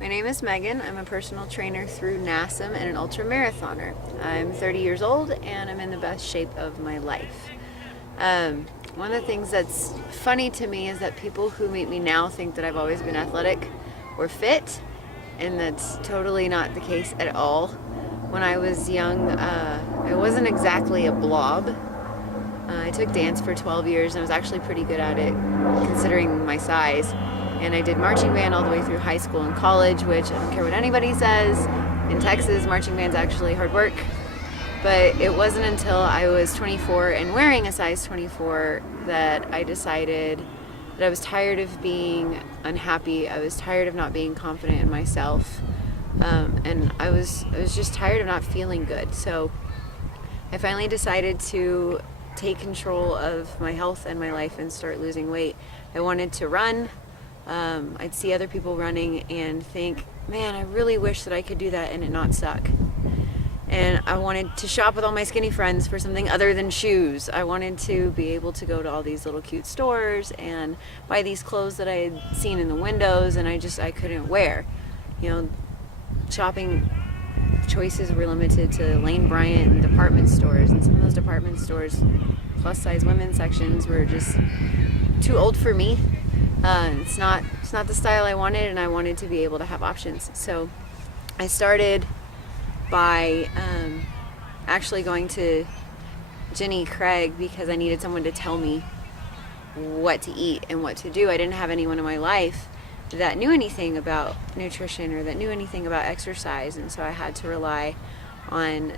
My name is Megan. I'm a personal trainer through NASM and an ultra marathoner. I'm 30 years old and I'm in the best shape of my life. One of the things that's funny to me is that people who meet me now think that I've always been athletic or fit, and that's totally not the case at all. When I was young, I wasn't exactly a blob. I took dance for 12 years and I was actually pretty good at it considering my size. And I did marching band all the way through high school and college, which I don't care what anybody says. In Texas, marching band's actually hard work. But it wasn't until I was 24 and wearing a size 24 that I decided that I was tired of being unhappy. I was tired of not being confident in myself. And I was just tired of not feeling good. So I finally decided to take control of my health and my life and start losing weight. I wanted to run. I'd see other people running and think, man, I really wish that I could do that and it not suck. And I wanted to shop with all my skinny friends for something other than shoes. I wanted to be able to go to all these little cute stores and buy these clothes that I had seen in the windows and I couldn't wear. You know, shopping choices were limited to Lane Bryant and department stores, and some of those department stores, plus size women's sections, were just too old for me. It's not the style I wanted, and I wanted to be able to have options. So I started by actually going to Jenny Craig because I needed someone to tell me what to eat and what to do. I didn't have anyone in my life that knew anything about nutrition or that knew anything about exercise, and so I had to rely on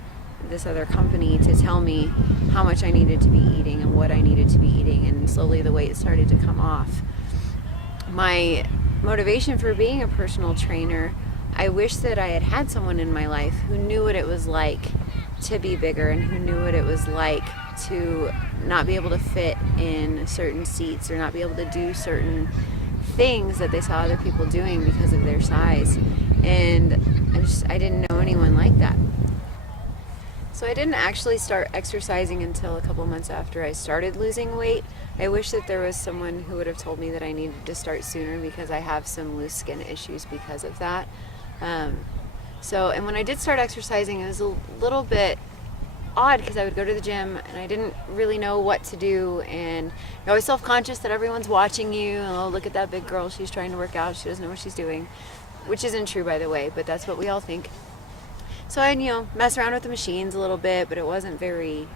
this other company to tell me how much I needed to be eating and what I needed to be eating, and slowly the weight started to come off. My motivation for being a personal trainer, I wish that I had had someone in my life who knew what it was like to be bigger and who knew what it was like to not be able to fit in certain seats or not be able to do certain things that they saw other people doing because of their size. And I didn't know anyone like that. So I didn't actually start exercising until a couple months after I started losing weight. I wish that there was someone who would have told me that I needed to start sooner because I have some loose skin issues because of that. And when I did start exercising, it was a little bit odd because I would go to the gym and I didn't really know what to do, and you're always self-conscious that everyone's watching you. Oh, look at that big girl, she's trying to work out, she doesn't know what she's doing, which isn't true, by the way, but that's what we all think. So I'd mess around with the machines a little bit, but it wasn't very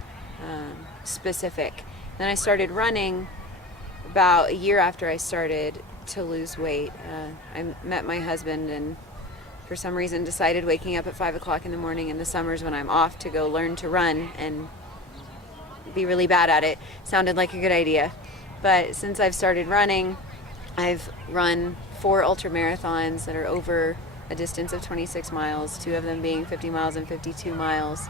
specific. Then I started running about a year after I started to lose weight. I met my husband and for some reason decided waking up at 5 o'clock in the morning in the summers when I'm off to go learn to run and be really bad at it sounded like a good idea. But since I've started running, I've run 4 ultra marathons that are over a distance of 26 miles, 2 of them being 50 miles and 52 miles.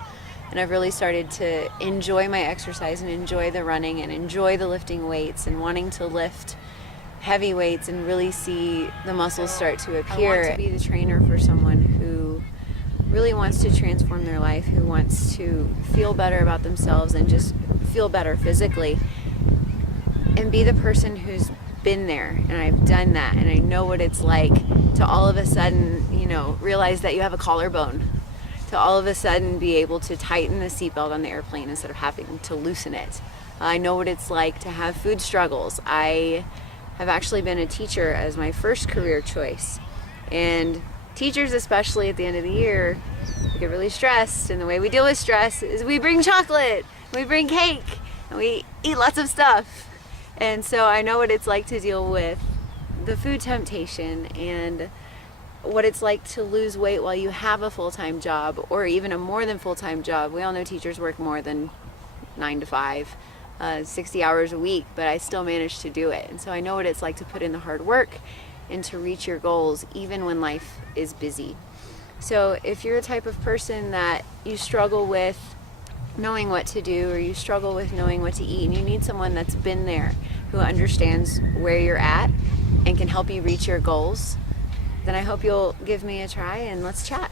And I've really started to enjoy my exercise and enjoy the running and enjoy the lifting weights and wanting to lift heavy weights and really see the muscles start to appear. I want to be the trainer for someone who really wants to transform their life, who wants to feel better about themselves and just feel better physically, and be the person who's been there, and I've done that, and I know what it's like to all of a sudden, realize that you have a collarbone, to all of a sudden be able to tighten the seatbelt on the airplane instead of having to loosen it. I know what it's like to have food struggles. I have actually been a teacher as my first career choice, and teachers, especially at the end of the year, we get really stressed, and the way we deal with stress is we bring chocolate, we bring cake, and we eat lots of stuff. And so I know what it's like to deal with the food temptation and what it's like to lose weight while you have a full-time job or even a more than full-time job. We all know teachers work more than 9 to 5, 60 hours a week, but I still manage to do it. And so I know what it's like to put in the hard work and to reach your goals even when life is busy. So if you're the type of person that you struggle with knowing what to do, or you struggle with knowing what to eat, and you need someone that's been there, who understands where you're at and can help you reach your goals, then I hope you'll give me a try and let's chat.